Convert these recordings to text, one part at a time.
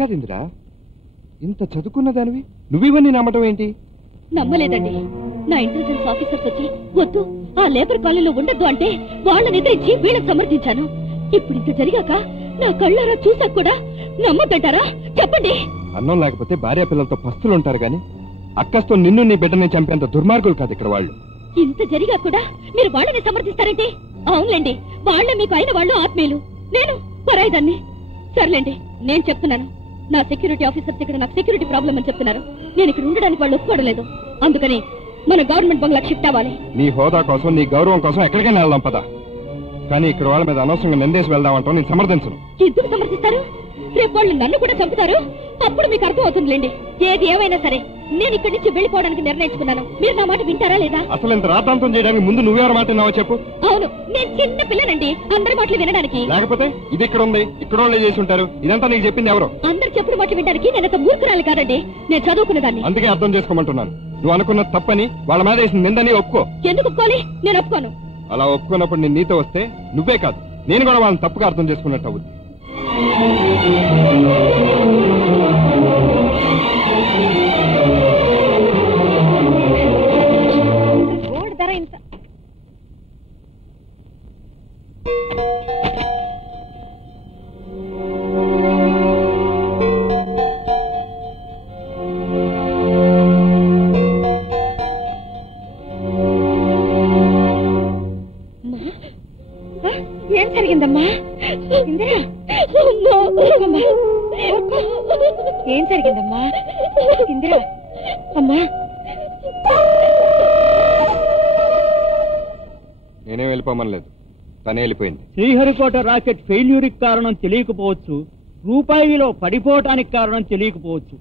కాదు ఇందిరా, ఇంత చదువుకున్న దానివి నువ్వివన్నీ నమ్మటం ఏంటి? నమ్మలేదండి. నా ఇంటెలిజెన్స్ ఆఫీసర్స్ వచ్చి వద్దు ఆ లేబర్ కాలనీలో ఉండద్దు అంటే వాళ్ళని ఎదిరించి వీళ్ళకి సమర్థించాను. ఇప్పుడు ఇంత జరిగాక నా కళ్ళారా చూసాక కూడా నమ్మద్దంటారా? చెప్పండి. అన్నం లేకపోతే భార్య పిల్లలతో పస్తులు ఉంటారు గాని అక్కస్తో నిన్ను నీ బిడ్డని చంపేంత దుర్మార్గులు కాదు ఇక్కడ వాళ్ళు. ఇంత జరిగా కూడా మీరు వాళ్ళని సమర్థిస్తారంటే? అవునులేండి, వాళ్ళే మీకు అయిన వాళ్ళు ఆత్మీయులు, నేను పరాయిదాన్ని. సర్లేండి, నేను చెప్తున్నాను, నా సెక్యూరిటీ ఆఫీసర్స్ ఇక్కడ నాకు సెక్యూరిటీ ప్రాబ్లం అని చెప్తున్నారు. నేను ఇక్కడ ఉండడానికి వాళ్ళు ఒప్పుకోవడలేదు. అందుకని మన గవర్నమెంట్ బంగ్లా షిఫ్ట్ అవ్వాలి. నీ హోదా కోసం, నీ గౌరవం కోసం ఎక్కడికైనా వెళ్దాం పదా. కానీ ఇక్కడ వాళ్ళ మీద అనవసరంగా నిందేసి వెళ్దామంటావు, నేను సమర్థించను. ఎందుకు సమర్థిస్తారు? రేపు వాళ్ళు నన్ను కూడా చంపుతారు, అప్పుడు మీకు అర్థం అవుతుందిలేండి. ఏది ఏమైనా సరే నేను ఇక్కడి నుంచి వెళ్ళిపోవడానికి నిర్ణయించుకున్నాను. మీరు నా మాట వింటారా లేదా? అసలు ఇంత రాద్ధాంతం చేయడానికి ముందు నువ్వెవరు మాట విన్నావో చెప్పు. అవును, నేను చిన్న పిల్లనండి అందరి మాటలు వినడానికి. లేకపోతే ఇది ఇక్కడ ఉంది, ఇక్కడ వాళ్ళే చేసి ఉంటారు. ఇదంతా నీకు చెప్పింది ఎవరు? అందరు చెప్పుడు మాటలు వినడానికి నేను అంత మూర్ఖురాలు కాదండి, నేను చదువుకున్నదాన్ని. అందుకే అర్థం చేసుకోమంటున్నాను. నువ్వు అనుకున్న తప్పని, వాళ్ళ మీద వేసిన నిందని ఒప్పుకో. ఎందుకు ఒప్పుకోవాలి? నేను ఒప్పుకోను. అలా ఒప్పుకున్నప్పుడు నేను నీతో వస్తే నువ్వే కాదు నేను కూడా వాళ్ళని తప్పుగా అర్థం చేసుకున్నట్టు అవుద్ది. గోల్డ్ ధర ఇంత. ఏం జరిగిందమ్మా? ఏం జరిగిందమ్మా? ఇందిరా అమ్మా. నేనే వెళ్ళిపోమనలేదు, తనే వెళ్ళిపోయింది. శ్రీహరికోట రాకెట్ ఫెయిల్యూర్కి కారణం తెలియకపోవచ్చు, రూపాయిలో పడిపోవటానికి కారణం తెలియకపోవచ్చు,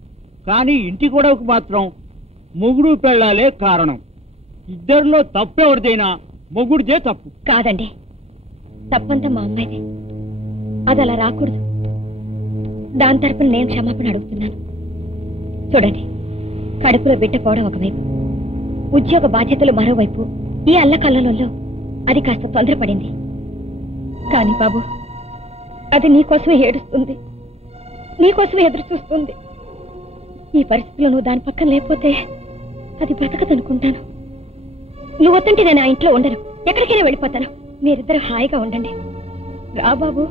కానీ ఇంటి గొడవకు మాత్రం మొగుడు పెళ్ళాలే కారణం. ఇద్దరిలో తప్పెవరిదైనా మొగుడిదే తప్పు. కాదండి, తప్పంతా మా అమ్మాయిదే. అది అలా రాకూడదు. దాని తరపున నేను క్షమాపణ అడుగుతున్నాను. చూడండి, కడుపులో బిడ్డ పోవడం ఒకవైపు, ఉద్యోగ బాధ్యతలు మరోవైపు, ఈ అల్లకల్లలో అది కాస్త తొందరపడింది. కానీ బాబు, అది నీకోసమే ఏడుస్తుంది, నీకోసమే ఎదురు చూస్తుంది. ఈ పరిస్థితిలో నువ్వు దాని పక్కన లేకపోతే అది బ్రతకదనుకుంటాను. నువ్వు వద్దంటే నేను ఆ ఇంట్లో ఉండను, ఎక్కడికైనా వెళ్ళిపోతాను. మీరిద్దరు హాయిగా ఉండండి. రా బాబు,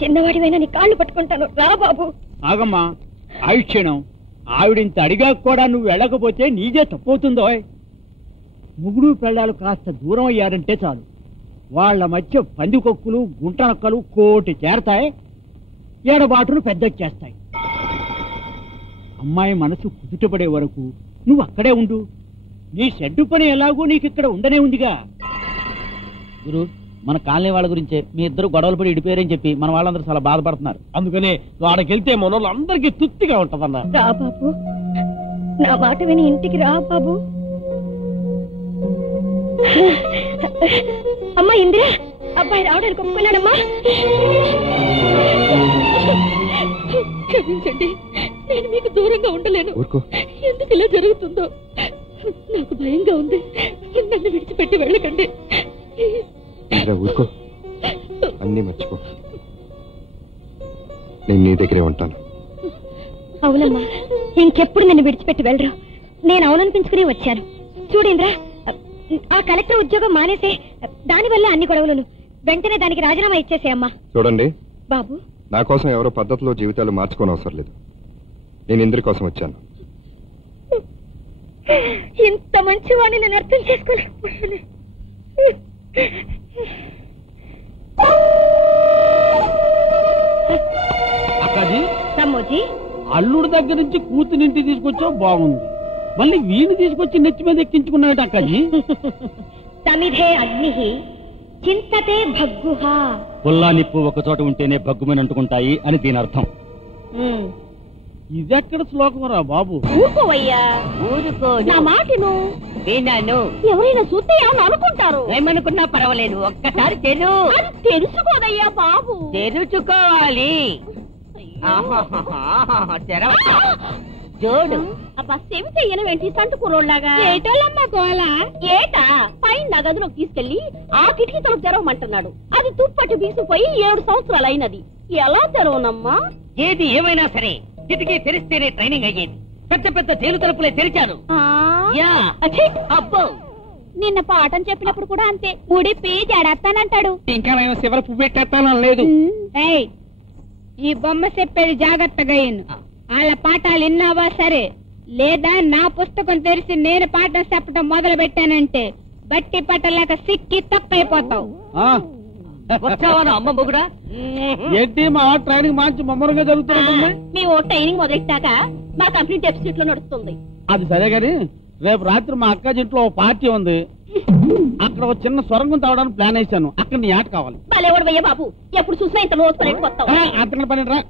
చిన్నవాడివైనా నీ కాళ్ళు పట్టుకుంటాను. రా బాబు. ఆగమ్మా, ఆయుష్యం ఆవిడింత అడిగా కూడా నువ్వు వెళ్ళకపోతే నీదే తప్పవుతుందో. ముగుడు పెళ్ళాలు కాస్త దూరం అయ్యారంటే చాలు, వాళ్ల మధ్య పందికొక్కులు గుంటనక్కలు కోటి చేరతాయి, ఏడబాటును పెద్దొచ్చేస్తాయి. అమ్మాయి మనసు కుదుటపడే వరకు నువ్వు అక్కడే ఉండు. నీ షెడ్డు పని ఎలాగూ నీకిక్కడ ఉండనే ఉందిగా. గురు, మన కాలనీ వాళ్ళ గురించే మీ ఇద్దరు గొడవలు పడి ఇడిపోయారని చెప్పి మన వాళ్ళందరూ చాలా బాధపడుతున్నారు. అందుకనే వాడికెళ్తే మన వాళ్ళందరికీ తృప్తిగా ఉంటదన్నా. రా బాబు, నా మాట విని ఇంటికి రా బాబు. అమ్మా ఇందిరా, అబ్బాయి రావడానికి ఒప్పుకున్నాడమ్మా. క్షమించండి, నేను మీకు దూరంగా ఉండలేను. ఎందుకు ఇలా జరుగుతుందో నాకు భయంగా ఉంది. నన్ను విడిచిపెట్టి వెళ్ళకండి. ఊరుకో, అన్నీ మర్చిపో, నేను నీ దగ్గరే ఉంటాను. అవునమ్మా, ఇంకెప్పుడు నన్ను విడిచిపెట్టి వెళ్ళరు. నేను అవుననిపించుకుని వచ్చాను. చూడింద్రా, ఆ కలెక్టర్ ఉద్యోగం మానేసే, దానివల్ల అన్ని గొడవలను. వెంటనే దానికి రాజీనామా ఇచ్చేసేయమ్మా. చూడండి బాబు, నా కోసం ఎవరో పద్ధతిలో జీవితాలు మార్చుకోని అవసరం లేదు. నేను ఇంద్రి కోసం వచ్చాను. ఇంత మంచి వాడిని నేను అర్థం చేసుకోలేకపోయాను. అక్కడి తమ్మోజీ, అల్లుడి దగ్గర నుంచి కూతురింటి తీసుకొచ్చావు, బాగుంది. మళ్ళీ వీణు తీసుకొచ్చి నెచ్చి మీద ఎక్కించుకున్నాడు అక్కడి. తమిధే అగ్ని చింతతే భగ్గుహ. పుల్లా నిప్పు ఒక చోట ఉంటేనే భగ్గుమని అంటుకుంటాయి అని దీని అర్థం. ఇదెక్కడ శ్లోకం రా బాబు? ఊరుకోవయ్యా, ఊరుకో. నా మాటను విన్నాను. ఎవరైనా చూస్తే ఏమని అనుకుంటారు? ఏమనుకున్నా పర్వాలేదు, ఒక్కసారి తెలుసుకోదయ్యా బాబు. తెరుచుకోవాలి. జోడు అబ్బా, సెవి చెయ్యనవేంటి సంటు కురోళ్లాగా? ఏటోళ్ళమ్మా గోల. ఏటా పైన నా గదిలోకి తీసుకెళ్లి ఆ కిటికీ తలుపు తెరవమంటున్నాడు. అది తుప్పటి బీసిపోయి 7 సంవత్సరాలు అయినది. ఎలా తెరవనమ్మా? ఏది ఏమైనా సరే కిటికీ తెరిస్తేనే ట్రైనింగ్ అయ్యేది. పెద్ద పెద్ద తేలు తలుపులే తెరిచాను. అబ్బో, నిన్న పాఠం చెప్పినప్పుడు కూడా అంతే, ఉడిపి జడేస్తానంటాడు. ఇంకా నేను శివర పువ్వు పెట్టేస్తాను లేదు. ఈ బొమ్మ చెప్పేది జాగ్రత్తగా వాళ్ళ పాఠాలు విన్నావా సరే, లేదా నా పుస్తకం తెరిచి నేను పాఠం చెప్పడం మొదలు పెట్టానంటే బట్టి పట్టలేక సిక్కి తప్పైపోతావు. వచ్చావా అమ్మ బొగుడా? ఏంటి మా ట్రైనింగ్ మంచి మమ్మరంగా జరుగుతుంది. మీ ఓ ట్రైనింగ్ మొదలెట్టాక మా కంపెనీ డెఫిసిట్ లో నడుస్తుంది. అది సరే గాని రేపు రాత్రి మా అక్క ఇంట్లో పార్టీ ఉంది. అక్కడ ఒక చిన్న సొరంగం తావడానికి ప్లాన్ వేసాను. అక్కడ నీ ఆట కావాలి. భలేవాడు బాబు, ఎప్పుడు చూసినా ఇంత లోతు పనిపోతావు. అతని పని రా.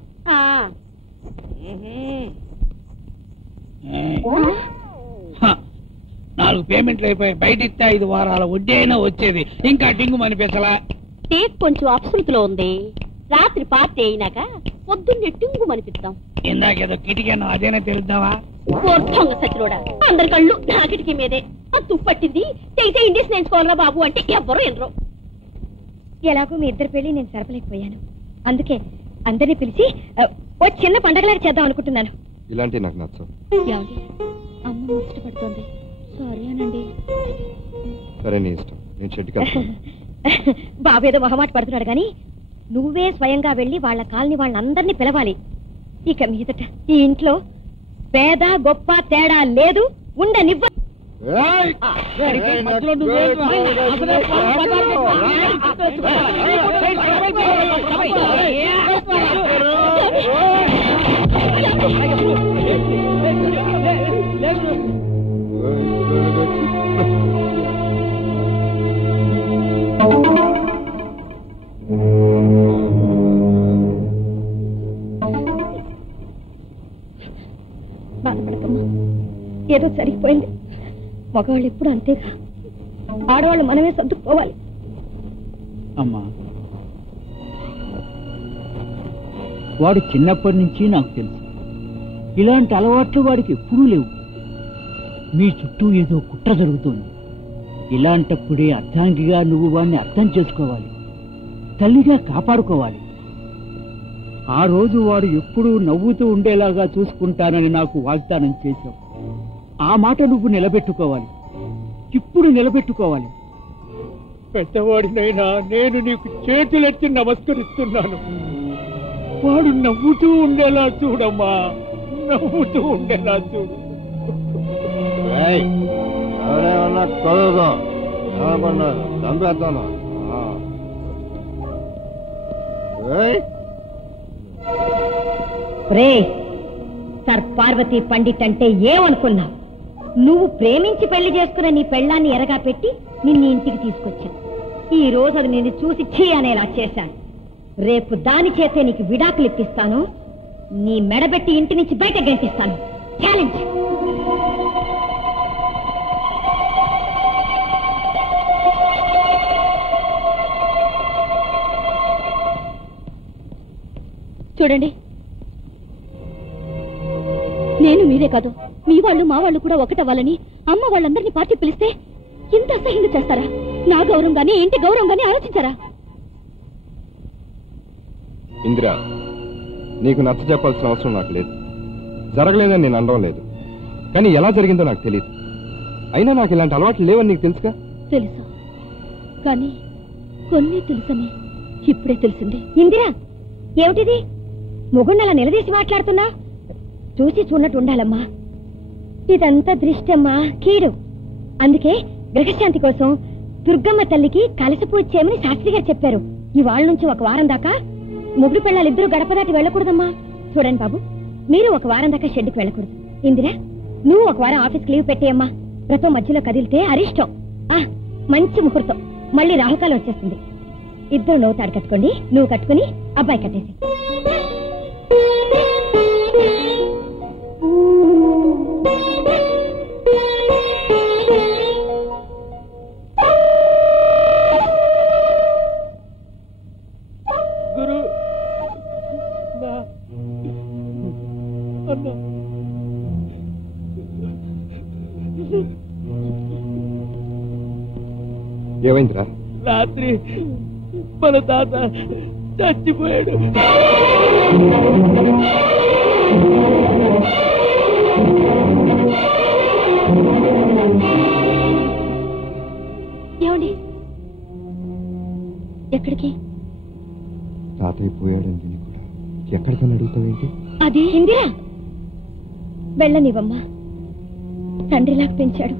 నాలుగు పేమెంట్లు అయిపోయి బయట ఇస్తే 5 వారాల వడ్డీ అయినా వచ్చేది. ఇంకా డింగు మనిపించలా. టేక్ కొంచెం అప్సృతిలో ఉంది. రాత్రి పార్టీ అయినాక పొద్దున్నే టింగు మనిపిద్దాం. ఇందాకేదో కిటికీను అదేనా తెలుద్దావా? సచ్చిలోడా, అందరి కళ్ళు నా కిటికీ మీదే. అది తుప్పట్టింది, తెగితే ఇండియస్ నేర్చుకోవాలా బాబు అంటే ఎవ్వరూ ఎనరు. ఎలాగో మీ ఇద్దరు పెళ్లి నేను సరపలేకపోయాను. అందుకే అందరినీ పిలిచి ఓ చిన్న పండగలాగా చేద్దాం అనుకుంటున్నాను. ఇలాంటి నాకు నచ్చవు. అమ్మ ఇష్టపడుతోంది. సారీ అనండి. సరే నీ ఇష్టం, నేను చెట్టుకి బాబు ఏదో మొహమాట పడుతున్నాడు గాని నువ్వే స్వయంగా వెళ్లి వాళ్ళ కాలనీ వాళ్ళందరినీ పిలవాలి. ఇక మీదట ఈ ఇంట్లో పేద గొప్ప తేడా లేదు, ఉండనివ్వ. బాధపడకమ్మా, ఏదో సరిపోయింది. మగవాళ్ళు ఎప్పుడు అంతేగా, ఆడవాళ్ళు మనమే సర్దుకోవాలి. అమ్మా, వాడు చిన్నప్పటి నుంచి నాకు తెలుసు. ఇలాంటి అలవాట్లు వాడికి ఎప్పుడూ లేవు. మీ చుట్టూ ఏదో కుట్ర జరుగుతోంది. ఇలాంటప్పుడే అర్థాంగిగా నువ్వు వాడిని అర్థం చేసుకోవాలి, తల్లిగా కాపాడుకోవాలి. ఆ రోజు వాడు ఎప్పుడూ నవ్వుతూ ఉండేలాగా చూసుకుంటానని నాకు వాగ్దానం చేశావు. ఆ మాట నువ్వు నిలబెట్టుకోవాలి, ఇప్పుడు నిలబెట్టుకోవాలి. పెద్దవాడినైనా నేను నీకు చేతులెత్తి నమస్కరిస్తున్నాను. వాడు నవ్వుతూ ఉండేలా చూడమ్మా, నవ్వుతూ ఉండేలా చూడు. ఎవరేమన్నా కలుగుతాం చంపేస్తాను. రే సర్ పార్వతీ పండిట్ అంటే ఏమనుకున్నావు? నువ్వు ప్రేమించి పెళ్లి చేసుకున్న నీ పెళ్ళాన్ని ఎరగా పెట్టి నిన్ను ఇంటికి తీసుకొచ్చావు. ఈ రోజు అది నిన్ను చూసి ఛీ అనేలా చేశాను. రేపు దాని చేతే నీకు విడాకులు ఇప్పిస్తాను. నీ మెడబెట్టి ఇంటి నుంచి బయట గెంటిస్తాను. ఛాలెంజ్. చూడండి, నేను మీరే కాదు, మీ వాళ్ళు మా వాళ్ళు కూడా ఒకటవ్వాలని అమ్మ వాళ్ళందరినీ పార్టీ పిలిస్తే ఇంత అసహ్యంగా చేస్తారా? నా గౌరవం గానీ ఇంటి గౌరవం గానీ ఆలోచించారా? ఇందిరా, నీకు నచ్చ చెప్పాల్సిన అవసరం నాకు లేదు. జరగలేదని నేను అనడం లేదు, కానీ ఎలా జరిగిందో నాకు తెలియదు. అయినా నాకు ఇలాంటి అలవాట్లు లేవని నీకు తెలుసుగా. తెలుసా, కానీ కొన్ని తెలుసని ఇప్పుడే తెలిసింది. ఇందిరా, ఏమిటిది? మొగుండలా నిలదీసి మాట్లాడుతున్నా? చూసి చూడనట్టు ఉండాలమ్మా. ఇదంతా దృష్టమ్మా, కీడు. అందుకే గ్రహశాంతి కోసం దుర్గమ్మ తల్లికి కలసి పూజ చేయమని శాస్త్రి గారు చెప్పారు. ఇవాళ నుంచి 1 వారం దాకా మొగుడు పిల్లలిద్దరూ గడప దాటి వెళ్ళకూడదమ్మా. చూడండి బాబు, మీరు 1 వారం దాకా షెడ్కి వెళ్ళకూడదు. ఇందిరా, నువ్వు 1 వారం ఆఫీస్కి లీవ్ పెట్టేయమ్మా. వ్రతం మధ్యలో కదిలితే అరిష్టం. మంచి ముహూర్తం, మళ్ళీ రాహుకాలం వచ్చేస్తుంది. ఇద్దరు నవ్వుతాడు కట్టుకోండి. నువ్వు కట్టుకుని అబ్బాయి కట్టేసి. గురు ఏమైందిరా? రాత్రి మన తాత చచ్చిపోయాడు. ఏమండి ఎక్కడికి? తాతయ్య పోయాడని విని కూడా ఎక్కడికన్నా అడుగుతావేంటి? అది ఇందిరా వెళ్ళనివమ్మా. తండ్రిలాగా పెంచాడు,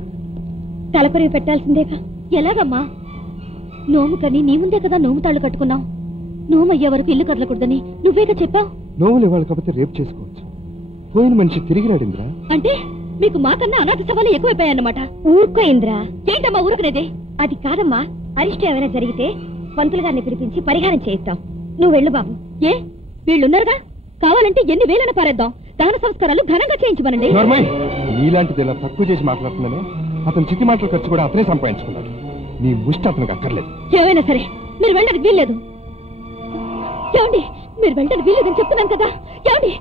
తలకొరివి పెట్టాల్సిందేగా. ఎలాగమ్మా? నోము కని నీ ముందే కదా నోము తాళ్ళు కట్టుకున్నావు. నోము అయ్యే వరకు ఇల్లు కదలకూడదని నువ్వేగా చెప్పావు. నోములు ఇవాళ కాకపోతే రేపు చేసుకోవచ్చు. పోయిన మనిషి తిరిగి రాడింద్రా. అంటే మీకు మాకన్నా అనాథ సవాలు ఎక్కువైపోయాయన్నమాట. ఊరుకో ఇంద్రా. ఏంటమ్మా ఊరుకునేదే? అది కాదమ్మా, అరిష్టం ఏమైనా జరిగితే పంతులు గారిని పిలిపించి పరిహారం చేయిస్తాం. నువ్వు వెళ్ళు బాబు. ఏ వీళ్ళున్నారుగా, కావాలంటే ఎన్ని వేలైనా పారేద్దాం. దహన సంస్కారాలు ఘనంగా చేయించమనండి. నీలాంటిది ఇలా తక్కువ చేసి మాట్లాడుతున్నానే. అతను చిట్టి మాటల ఖర్చు కూడా అతనే సంపాదించుకున్నాడు. నీ ముష్టి అతనికి అక్కర్లేదు. ఏమైనా సరే మీరు వెళ్ళడానికి వీల్లేదు. ఏమండి మీరు వెళ్ళడానికి వీల్లేదని చెప్తున్నాను కదా. ఏమండి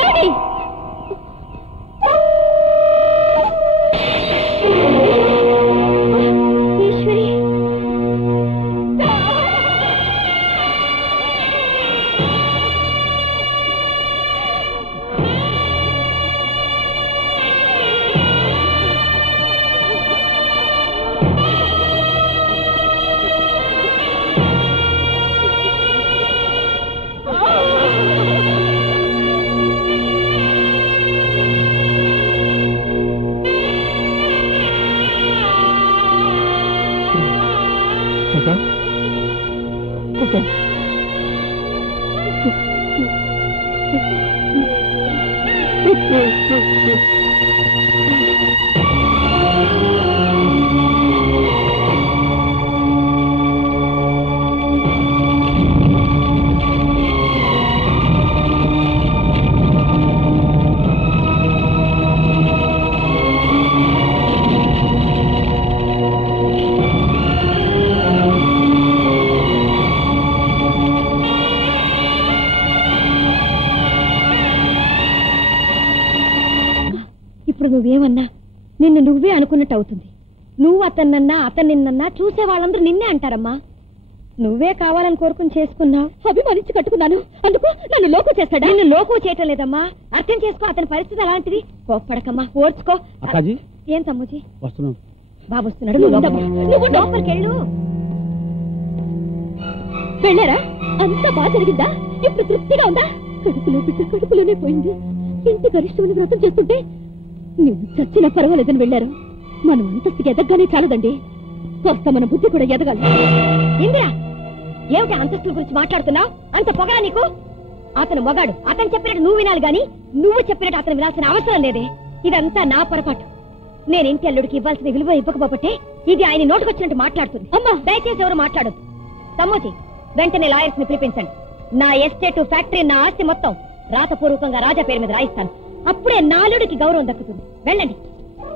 ఏమండి ఈశ్వరి, నువ్వేమన్నా నిన్ను నువ్వే అనుకున్నట్టు అవుతుంది. నువ్వు అతన్నన్నా అతను నిన్నన్నా చూసే వాళ్ళందరూ నిన్నే అంటారమ్మా. నువ్వే కావాలని కోరుకుని చేసుకున్నావు, అభిమానించి కట్టుకున్నాను, అందుకు నన్ను లోకు చేస్తాడా? నిన్ను లోకు చేయటం లేదమ్మా, అర్థం చేసుకో. అతని పరిస్థితి అలాంటిది. కోప్పడకమ్మా, ఓర్చుకో. ఏం తమ్ముజీ బాబు వస్తున్నాడు, నువ్వు లోపలికి వెళ్ళు. వెళ్ళారా? అంతా బాగా జరిగిందా? ఇప్పుడు తృప్తిగా ఉందా? కడుపులో బిడ్డ కడుపులోనే పోయింది. ఇంటి గరిష్టమని వ్రతం చేస్తుంటే నువ్వు చచ్చినా పర్వాలేదని వెళ్ళారు. మనం అంతస్తుకి ఎదగగానే చాలదండి, కొత్త మన బుద్ధి కూడా ఎదగాలి. ఇందిరా, ఏమిటి అంతస్తుల గురించి మాట్లాడుతున్నావు? అంత పొగరా నీకు? అతను మొగాడు, అతను చెప్పినట్టు నువ్వు వినాలి గాని నువ్వు చెప్పినట్టు అతను వినాల్సిన అవసరం లేదే. ఇదంతా నా పొరపాటు. నేను ఇంటి అల్లుడికి ఇవ్వాల్సిన విలువ ఇవ్వకపోతే ఇది ఆయన నోటుకొచ్చినట్టు మాట్లాడుతుంది. అమ్మా, దయచేసి ఎవరు మాట్లాడొద్దు. తమ్ముజీ, వెంటనే లాయర్స్ ని పిలిపించండి. నా ఎస్టేట్, ఫ్యాక్టరీ, నా ఆస్తి మొత్తం రాతపూర్వకంగా రాజా పేరు మీద రాయిస్తాను. అప్పుడే నాలుడికి గౌరవం దక్కుతుంది. వెళ్ళండి,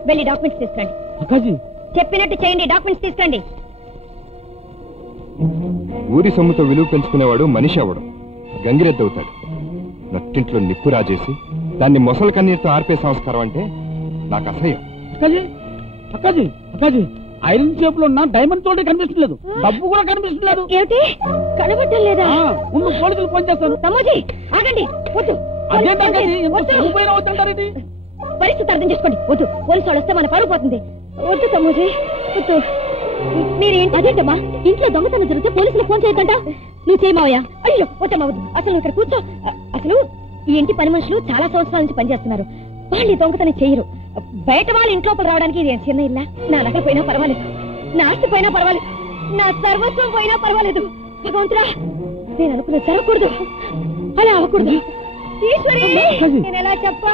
వెళ్ళి డాక్యుమెంట్స్ తీసుకురండి. చెప్పినట్టు చేయండి, డాక్యుమెంట్స్ తీసుకురండి. ఊరి సొమ్ముతో విలువ పెంచుకునేవాడు మనిషి అవడం గంగిరెద్దవుతాడు. నట్టింట్లో నిప్పు రాజేసి దాన్ని మొసల కన్నీరుతో ఆర్పే సంస్కారం అంటే నాకు అసహ్యం. ఐరన్ షేప్ లో ఉన్న డైమండ్ తోటే కనిపిస్తలేదు, డబ్బు కూడా కనిపిస్తలేదు. ఏమిటి కనబడటం లేదా? ముందు పోలీసులు ఫోన్ చేస్తాను. తమ్ముజీ ఆగండి, వద్దు. పరిస్థితి అర్థం చేసుకోండి. వద్దు, పోలీసు వాళ్ళు వస్తే మన పరువు పోతుంది. వద్దు తమ్ముజీ, వద్దు. మీరేంటి? అదేంటమ్మా, ఇంట్లో దొంగతనం జరిగితే పోలీసులు ఫోన్ చేయకంట. నువ్వు చేయమావయ్యా. అయ్యో వద్దమ్మా, వద్దు. అసలు ఇక్కడ కూర్చో. అసలు ఈ ఇంటి పని మనుషులు చాలా సంవత్సరాల నుంచి పనిచేస్తున్నారు. వాళ్ళు ఈ దొంగతనం చేయరు. బయట వాళ్ళ ఇంట్లోపల రావడానికి ఇది చిన్న ఇల్లా? నా నగలు పోయినా పర్వాలేదు, నా ఆస్తి పోయినా పర్వాలేదు, నా సర్వస్వం పోయినా పర్వాలేదు. భగవంతుడా, నేను అనుకున్న జరగకూడదు, అలా అవ్వకూడదు. ఈశ్వరి, నేను ఎలా చెప్పా?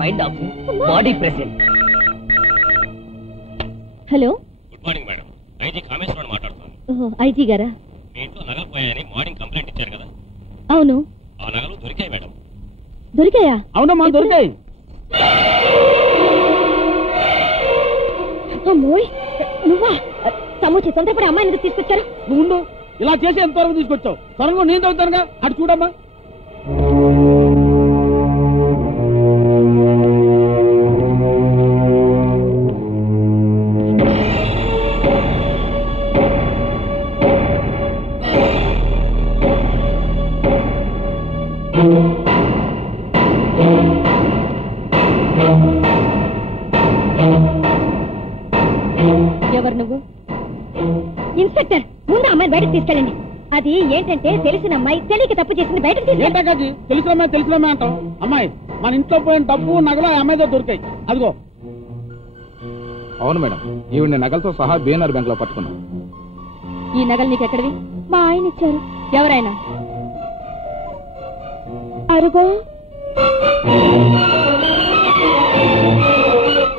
Mind of body present. Hello, good morning madam. IG Kameswara Rao మాట్లాడుతున్నాను. ఐజీ గారా? మీ ఇంట్లో నగలు పోయాయని మార్నింగ్ కంప్లైంట్ ఇచ్చారు కదా? అవును. ఆ నగలు దొరికాయి మేడం. దొరికాయా? అవునమ్మా, దొరికాయి. అమ్మోయ్, నువ్వా? తమ్ముచి తొందరపడి అమ్మాయిని ఎందుకు తీసుకొచ్చారు? నువ్వు ఇలా చేసి ఎంతవరకు తీసుకొచ్చావు? త్వరగా నేను చదువుతానుగా, అటు చూడమ్మా. ఎవరు నువ్వు? ఇన్స్పెక్టర్, ముందు అమ్మాయి బయటకు తీసుకెళ్ళండి. అది ఏంటంటే తెలిసిన అమ్మాయి తెలియక తప్పు చేసింది, బయటకు తీసుకెళ్ళండి. తెలిసిన అమ్మాయి అంటాం. అమ్మాయి మన ఇంట్లో పోయిన డబ్బు నగలు అమ్మాయితో దొరికాయి. అదిగో. అవును మేడం, ఈవిడ నగలతో సహా బిఎన్ఆర్ బ్యాంక్ లో పట్టుకున్నాం. ఈ నగలు నీకు ఎక్కడివి? మా ఆయన ఇచ్చారు. ఎవరైనా? అరుగో.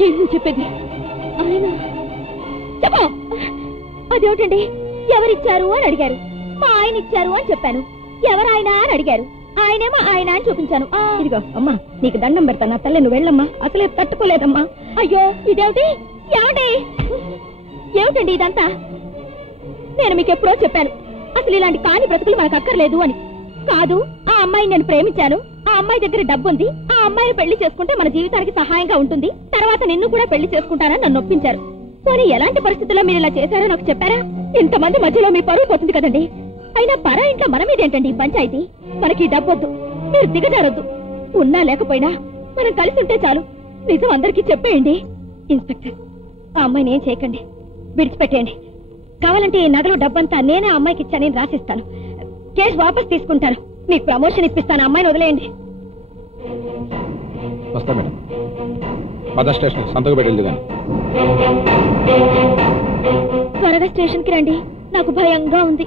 ఎందుకు చెప్పేది? ఆయన చెప్పు. అదేమిటండి, ఎవరిచ్చారు అని అడిగారు. మా ఆయన ఇచ్చారు అని చెప్పాను. ఎవరాయన అని అడిగారు. ఆయనేమో ఆయన అని చూపించాను. ఇదిగో అమ్మా, నీకు దండం పెడతాను తల్లి, నువ్వు వెళ్ళమ్మా. అసలే తట్టుకోలేదమ్మా. అయ్యో ఇదేమిటి? ఏమిటండి ఇదంతా? నేను మీకు ఎప్పుడో చెప్పాను, అసలు ఇలాంటి కాని బ్రతుకులు మనకు అక్కర్లేదు అని. కాదు, ఆ అమ్మాయిని నేను ప్రేమించాను. ఆ అమ్మాయి దగ్గర డబ్బుంది. ఆ అమ్మాయిని పెళ్లి చేసుకుంటే మన జీవితానికి సహాయంగా ఉంటుంది. తర్వాత నిన్ను కూడా పెళ్లి చేసుకుంటానని నన్ను ఒప్పించారు. పోనీ ఎలాంటి పరిస్థితుల్లో మీరు ఇలా చేశారని నాకు చెప్పారా? ఇంతమంది మధ్యలో మీ పరువు పోతుంది కదండి. అయినా పరా ఇంట్లో మన మీదేంటండి ఈ పంచాయతీ? మనకి డబ్బొద్దు, మీరు దిగజారొద్దు. ఉన్నా లేకపోయినా మనం కలిసి ఉంటే చాలు. నిజం అందరికీ చెప్పేయండి. ఇన్స్పెక్టర్, ఆ అమ్మాయిని ఏం చేయకండి, విడిచిపెట్టేయండి. కావాలంటే ఈ నగలు డబ్బంతా నేనే ఆ అమ్మాయికి ఇచ్చానని రాసిస్తాను. కేసు వాపస్ తీసుకుంటాను. మీకు ప్రమోషన్ ఇప్పిస్తాను. అమ్మాయిని వదిలేయండి. వస్తా మేడం. పద స్టేషన్ సంతకు పెట్టలేదు కానీ. త్వరగా స్టేషన్ కి రండి, నాకు భయంగా ఉంది.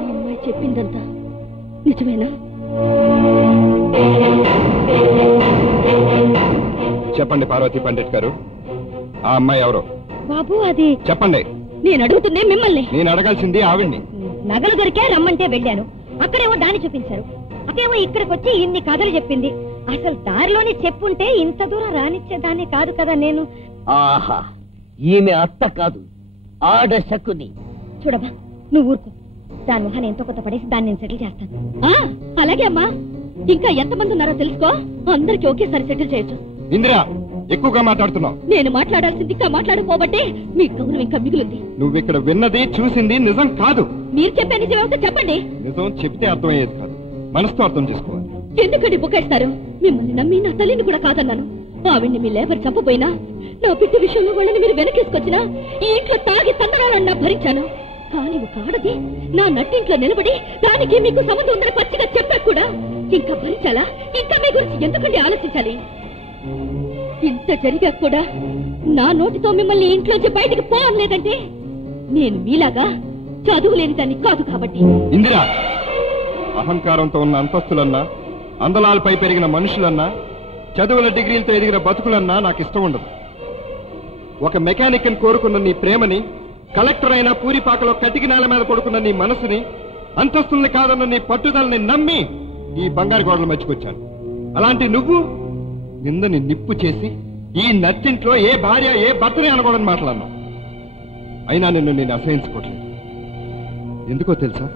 అమ్మాయి చెప్పిందంతా నిజమేనా? చెప్పండి పార్వతీ పండిట్ గారు, ఆ అమ్మాయి ఎవరో? బాబు అది చెప్పండి. నేను అడుగుతుంది మిమ్మల్ని. నేను అడగాల్సింది ఆవిడ్ని. నగలు దొరికే రమ్మంటే వెళ్ళాను. అక్కడేమో దాన్ని చూపించారు. అక్కడేమో ఇక్కడికి వచ్చి ఇన్ని కథలు చెప్పింది. అసలు దారిలోనే చెప్పుంటే ఇంత దూరం రానిచ్చేదాన్ని కాదు కదా నేను. ఆహా, ఈమె అత్త కాదు, ఆడ శకుని. చూడమ్మా, నువ్వు ఊరుకో. దాని మొహాన్ని ఎంతో కొత్త పడేసి దాన్ని నేను సెటిల్ చేస్తాను. అలాగే అమ్మా. ఇంకా ఎంతమంది ఉన్నారో తెలుసుకో, అందరికి ఒకేసారి సెటిల్ చేయొచ్చు. ఇందిరా, ఎక్కువగా మాట్లాడుతున్నావు. నేను మాట్లాడాల్సింది ఇంకా మాట్లాడుకోబట్టే మీ గౌరవం ఇంకా మిగులుంది. నువ్వు ఇక్కడ విన్నది చూసింది నిజం కాదు. మీరు చెప్పే నిజమేమిటో చెప్పండి. నిజం చెప్తే అర్థమయ్యేది కాదు, మనసుతో అర్థం చేసుకోవాలి. ఎందుకండి బుకేస్తారు? మిమ్మల్ని నమ్మి నా తల్లిని కూడా కాదన్నాను. ఆవిడ్ని మీ లేబర్ చంపపోయినా, నా బిడ్డ విషయంలో వాళ్ళని మీరు వెనకేసుకొచ్చినా, ఈ ఇంట్లో తాగి తందనాలన్నా భరించాను. కానీ ఒక ఆడది నా నట్టింట్లో నిలబడి దానికి మీకు సంబంధం ఉందని పచ్చిగా చెప్పా కూడా ఇంకా భరించాలా? ఇంకా మీ గురించి ఎందుకండి ఆలోచించాలి? ఇంత జరిగా కూడా నా నోటితో మిమ్మల్ని ఇంట్లోంచి బయటికి పోవలేదంటే నేను మీలాగా చదువులేని దాన్ని కాదు కాబట్టి. ఇందిరా, అహంకారంతో ఉన్న అంతస్తులన్నా, అందలాలపై పెరిగిన మనుషులన్నా, చదువుల డిగ్రీలతో ఎదిగిన బతుకులన్నా నాకు ఇష్టం ఉండదు. ఒక మెకానిక్ ని కోరుకున్న నీ ప్రేమని, కలెక్టర్ అయిన పూరిపాకలో కటికి నేల మీద పడుకున్న నీ మనసుని, అంతస్తుల్ని కాదన్న నీ పట్టుదలని నమ్మి ఈ బంగారు గోడలు మర్చికొచ్చాను. అలాంటి నువ్వు నిందని నిప్పు చేసి ఈ నట్టింట్లో ఏ భార్య ఏ భర్తని అనకూడని మాట్లాడినావు. అయినా నిన్ను నేను అసహించుకోవట్లేదు. ఎందుకో తెలుసా?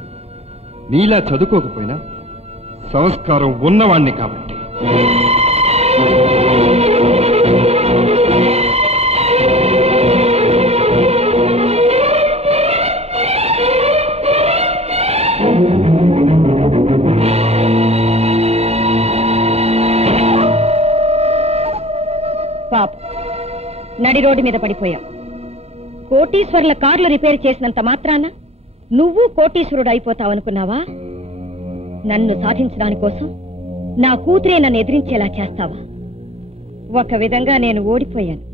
నీలా చదువుకోకపోయినా సంస్కారం ఉన్నవాణ్ణి కాబట్టి. పాప నడి రోడ్డు మీద పడిపోయావు. కోటీశ్వరుల కార్లు రిపేర్ చేసినంత మాత్రాన నువ్వు కోటీశ్వరుడు అయిపోతావనుకున్నావా? నన్ను సాధించడాని కోసం నా కూతురే నన్ను ఎదిరించేలా చేస్తావా? ఒక విధంగా నేను ఓడిపోయాను.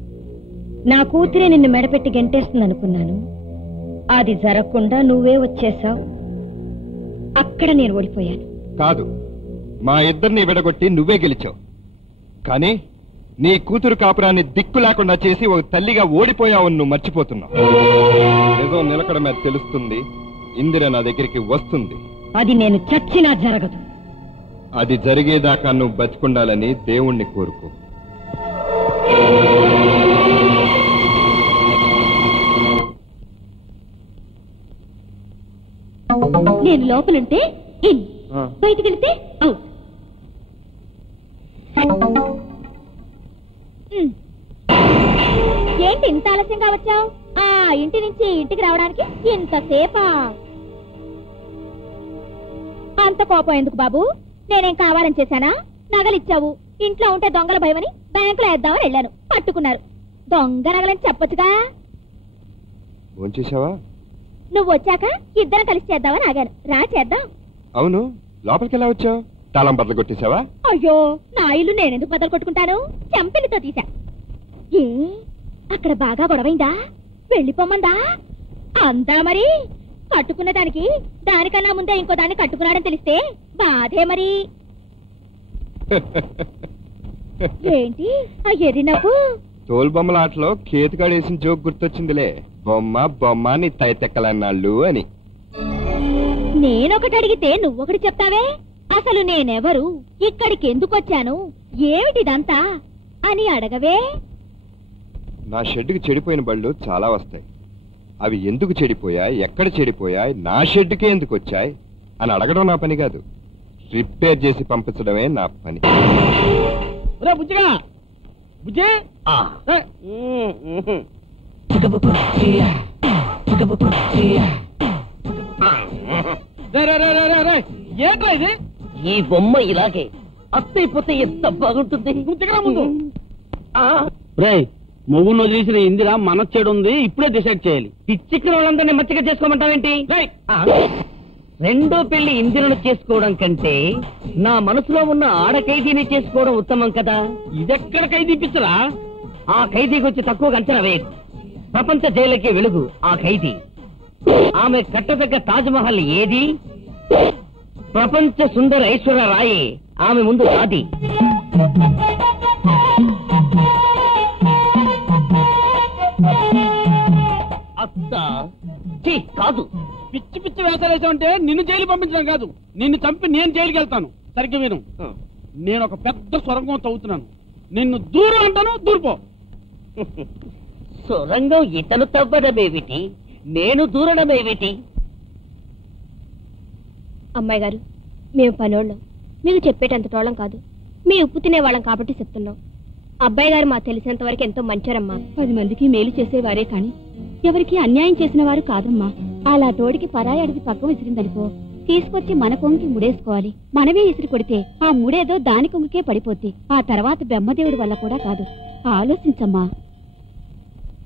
నా కూతురే నిన్ను మెడపెట్టి గెంటేస్తుందనుకున్నాను. అది జరగకుండా నువ్వే వచ్చేసావు. అక్కడ నేను ఓడిపోయాను. కాదు, మా ఇద్దరిని విడగొట్టి నువ్వే గెలిచావు. కానీ నీ కూతురు కాపురాన్ని దిక్కు లేకుండా చేసి ఒక తల్లిగా ఓడిపోయావని నువ్వు మర్చిపోతున్నావు. నిజం నిలకడ మీద తెలుస్తుంది. ఇందిర నా దగ్గరికి వస్తుంది. అది నేను చచ్చినా జరగదు. అది జరిగేదాకా నువ్వు బతికుండాలని దేవుణ్ణి కోరుకో. నేను లోపలుంటే ఇన్, బయటికి వెళ్తే అవుట్. ఏంటి ఇంత ఆలస్యంగా వచ్చావు? ఆ ఇంటి నుంచి ఇంటికి రావడానికి ఇంతసేపా? అంత కోపం ఎందుకు బాబు? నేనేం కావాలని చేశానా? నగలిచ్చావు, ఇంట్లో ఉంటే దొంగల భయమని బ్యాంకులో వేద్దామని వెళ్ళాను, పట్టుకున్నారు. దొంగ నగలని చెప్పొచ్చుగా. నువ్వు వచ్చాక ఇద్దరం కలిసి చేద్దామని ఆగాను. రా చేద్దాం. అవును, లోపలికి ఎలా వచ్చావు? తాళం బద్దలు కొట్టేశావా? అయ్యో, నా ఇల్లు నేనెందుకు బద్దలు కొట్టుకుంటాను? చెంపిలితో తీసా. ఏ అక్కడ బాగా గొడవైందా? వెళ్ళిపోమందా? అందా మరి. కట్టుకున్న దానికి దానికన్నా ముందే ఇంకో దాన్ని కట్టుకున్నాడని తెలిస్తే బాధే మరి. ఏంటి ఆ ఎర్రినవ్వు? తోలు బొమ్మల ఆటలో కేతుగాడేసిన జోక్ గుర్తొచ్చిందిలే. బొమ్మ బొమ్మ నీ తైతెక్కలన్నాళ్ళు అని. నేనొకటి అడిగితే నువ్వొకటి చెప్తావే. అసలు నేనెవరు, ఇక్కడికి ఎందుకు వచ్చాను, ఏమిటిదంతా అని అడగవే. నా షెడ్డుకి చెడిపోయిన బళ్ళు చాలా వస్తాయి. అవి ఎందుకు చెడిపోయాయి, ఎక్కడ చెడిపోయాయి, నా షెడ్డుకే ఎందుకు వచ్చాయి అని అడగడం నా పని కాదు, రిపేర్ చేసి పంపించడమే నా పని. ఏంట్రా ఇది? ఈ బొమ్మ ఇలాగే అత్తైపోతే ఎంత బాగుంటుంది. మొగుడు వదిలేసిన ఇందిరా మనచ్చేడు ఉంది, ఇప్పుడే డిసైడ్ చేయాలి. పిచ్చిక్కిన వాళ్ళందరినీ మచ్చిగా చేసుకోమంటావేంటి? రెండో పెళ్లి ఇందిరను చేసుకోవడం కంటే నా మనసులో ఉన్న ఆడ ఖైదీని చేసుకోవడం ఉత్తమం కదా. ఇదెక్కడ ఖైదీ పిచ్చరా? ఆ ఖైదీకి వచ్చి తక్కువ అంచనా వేయకు. ప్రపంచ జైలకి వెలుగు ఆ ఖైదీ. ఆమె కట్టదగ్గ తాజ్మహల్ ఏది? ప్రపంచ సుందర ఐశ్వర్య రాయే ఆమె ముందు రాది. అత్త కాదు. పిచ్చి పిచ్చి వేసాలు అంటే నిన్ను జైలు పంపించడం కాదు, నిన్ను చంపి నేను జైలుకి వెళ్తాను. సరిగ్గా విను, నేను ఒక పెద్ద సొరంగం తవ్వుతున్నాను. నిన్ను దూరం అంటాను, దూరిపో. సొరంగం ఇతను తవ్వడమేమిటి, నేను దూరడమేమిటి? అమ్మాయి గారు, మేము పనోళ్ళం, మీకు చెప్పేటంతటోళ్ళం కాదు. మీ ఉప్పు తినేవాళ్ళం కాబట్టి చెప్తున్నాం. అబ్బాయి గారు మాకు తెలిసినంత వరకు ఎంతో మంచారమ్మా. 10 మందికి మేలు చేసేవారే కాని ఎవరికి అన్యాయం చేసిన వారు కాదమ్మా. అలా తోడికి పరాయి అడిగి పక్క విసిరిందనుకో, తీసుకొచ్చి మన కొంగుకి ముడేసుకోవాలి. మనమే ఇసిరి కొడితే ఆ ముడేదో దాని కొంగుకే పడిపోద్ది. ఆ తర్వాత బ్రహ్మదేవుడి వల్ల కూడా కాదు. ఆలోచించమ్మా.